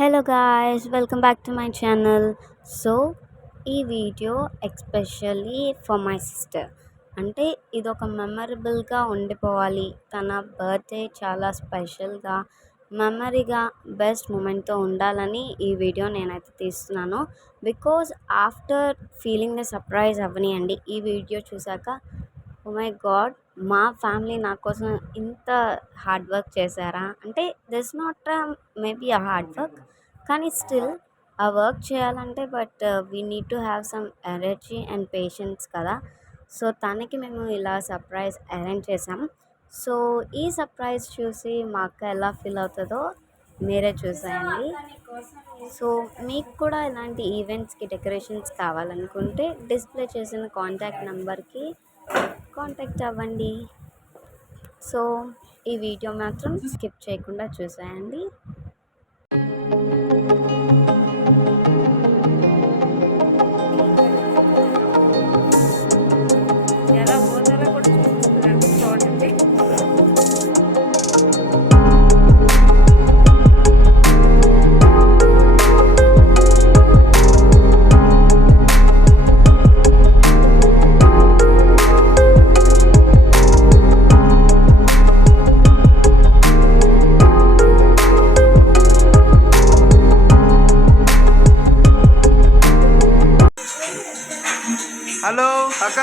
Hello guys, welcome back to my channel. So ఈ video especially for my sister. అంటే ఇదొక మెమరబుల్గా ఉండిపోవాలి. తన బర్త్డే చాలా స్పెషల్గా మెమరీగా బెస్ట్ మూమెంట్తో ఉండాలని ఈ వీడియో నేనైతే తీస్తున్నాను. Because after feeling the surprise అవ్వనియండి, ఈ వీడియో చూసాక ఓ మై గాడ్, మా ఫ్యామిలీ నా కోసం ఇంత హార్డ్ వర్క్ చేశారా అంటే this not maybe a hard work, కానీ స్టిల్ ఆ వర్క్ చేయాలంటే but we need to have some energy and patience కదా. సో తనకి మేము ఇలా సర్ప్రైజ్ అరేంజ్ చేసాం. సో ఈ సర్ప్రైజ్ చూసి మా అక్క ఎలా ఫీల్ అవుతుందో మీరే చూసేయండి. సో మీకు కూడా ఇలాంటి ఈవెంట్స్కి డెకరేషన్స్ కావాలనుకుంటే డిస్ప్లే చేసిన కాంటాక్ట్ నెంబర్కి కాంటాక్ట్ అవ్వండి. సో ఈ వీడియో మాత్రం స్కిప్ చేయకుండా చూసేయండి. హలో అక్క,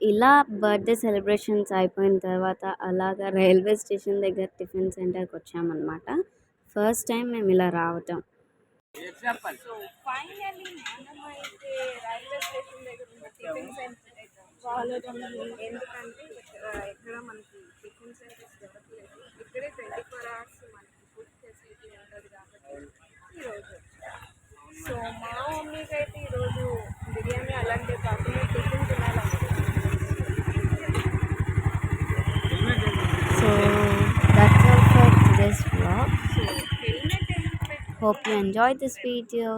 ఇలా బర్త్డే సెలబ్రేషన్స్ అయిపోయిన తర్వాత అలాగా రైల్వే స్టేషన్ దగ్గర టిఫిన్ సెంటర్కి వచ్చామన్నమాట. ఫస్ట్ టైం మేము ఇలా రావటం. సో ఫైనల్లీ మనమైతే రైల్వే స్టేషన్ దగ్గర ఉన్న టిఫిన్ సెంటర్ వాళ్ళడం ఎందుకంటే ఎక్కడ మనకి టిఫిన్ సెంటర్స్ దొరకలేదు. ఇక్కడే 24 hours మనకి ఫుడ్ ఫెసిలిటీ ఉంటుంది కాబట్టి ఈరోజు సో మా మమ్మీకి అయితే ఈరోజు బిర్యానీ అలాంటివి కాకుండా టిఫిన్ తినాలనుకుంటున్నాను. So that's all for today's vlog. So helmet Hope you enjoyed this video.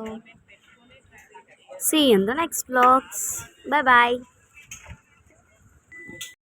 See you in the next vlogs. Bye bye.